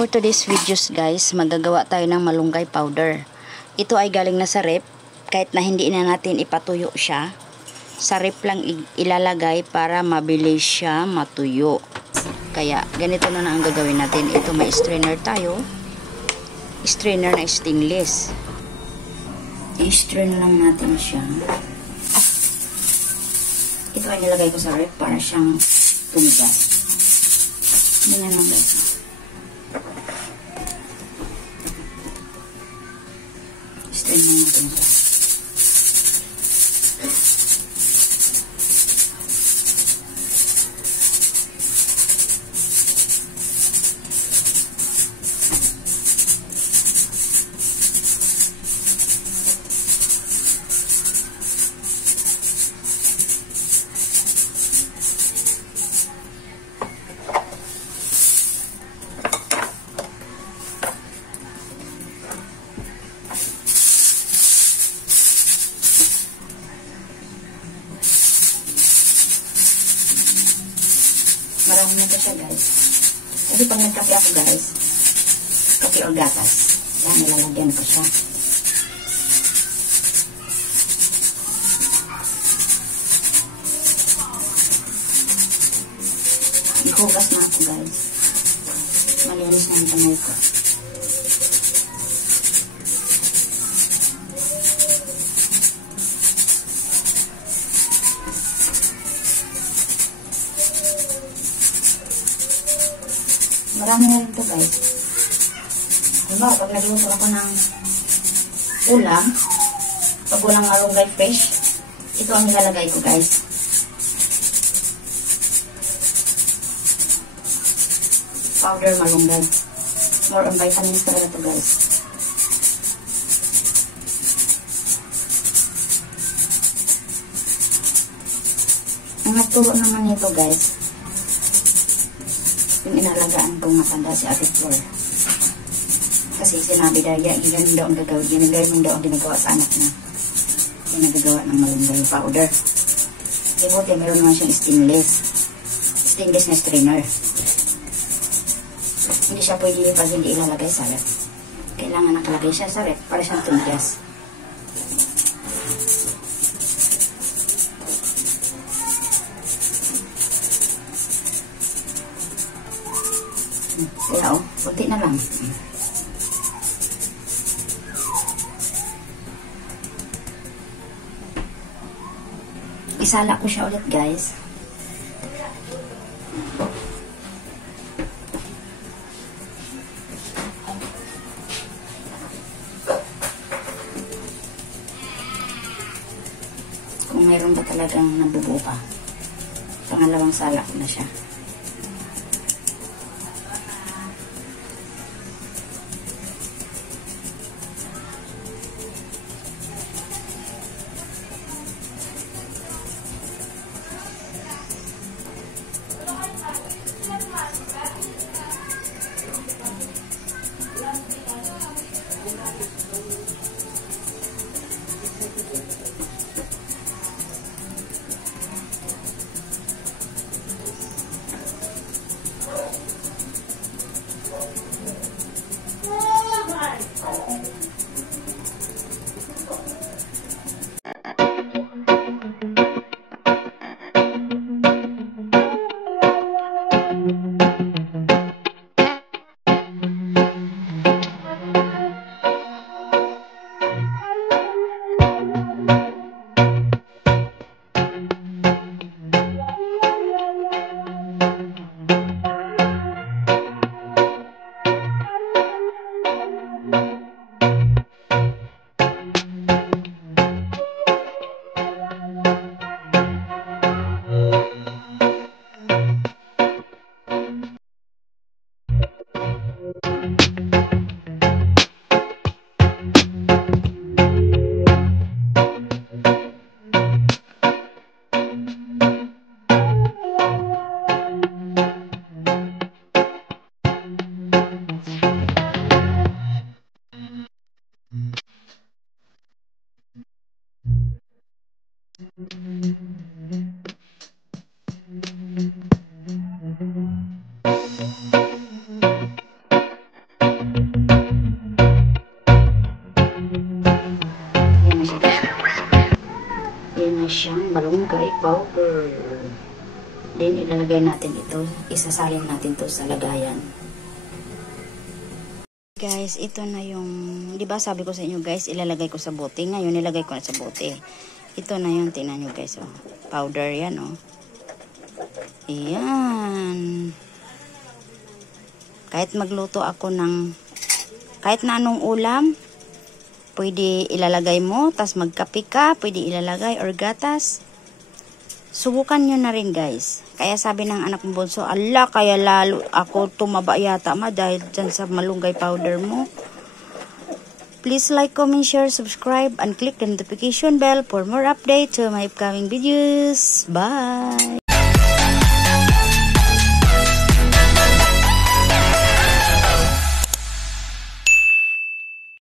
For today's videos guys, magagawa tayo ng malunggay powder. Ito ay galing na sa rep, kahit na hindi na natin ipatuyo siya. Sa rep lang ilalagay para mabilis siya matuyo. Kaya ganito na ang gagawin natin. Ito may strainer tayo. Strainer na stainless. I-strain lang natin siya. Ito ay nilagay ko sa rep para siyang tumigas. Ganyan lang guys. Strain lang natin ito. Marami na ito siya guys. Kasi pag nagkape ako guys, kape o gatas, yan nilalagyan ko siya. Ihugas na ako guys. Malinis na yung kamay ko. Marami na rin ito guys. Diba, pag nagluto ako ng ulam, pag walang malunggay fresh, ito ang nilalagay ko guys. Powder malunggay. More on vitamins talaga ito guys. Ang nagturo naman nito guys, yung inalagaan kong matanda si Ate Flor. Kasi sinabi dahil ganun daw ang gagawin. Ganun daw ang ginagawa sa anak niya. Yung nagagawa ng malunggay powder. Dibuti, meron naman siyang stainless. Stainless na strainer. Hindi siya pwede pag hindi ilalagay sa rep. Kailangan nakalagay siya sa rep para siyang tumigas. Kaya o, kunti na lang. Isala ko siya ulit guys. Kung mayroon ba talagang nabubuo pa. Pangalawang sala ko na siya. siyang malunggay powder. Then, ilalagay natin ito. Isasalin natin to sa lagayan. Guys, ito na yung, di ba sabi ko sa inyo guys, ilalagay ko sa bote. Ngayon, nilagay ko na sa bote. Ito na yung, tingnan nyo guys, oh. Powder yan, oh. Ayan. Kahit magluto ako ng, kahit na anong ulam, pwede ilalagay mo, tas magkape ka, pwede ilalagay, or gatas. Subukan nyo na rin guys. Kaya sabi ng anak ng bunso, ala, kaya lalo ako tumaba yata ma dahil dyan sa malunggay powder mo. Please like, comment, share, subscribe, and click the notification bell for more updates to my upcoming videos. Bye!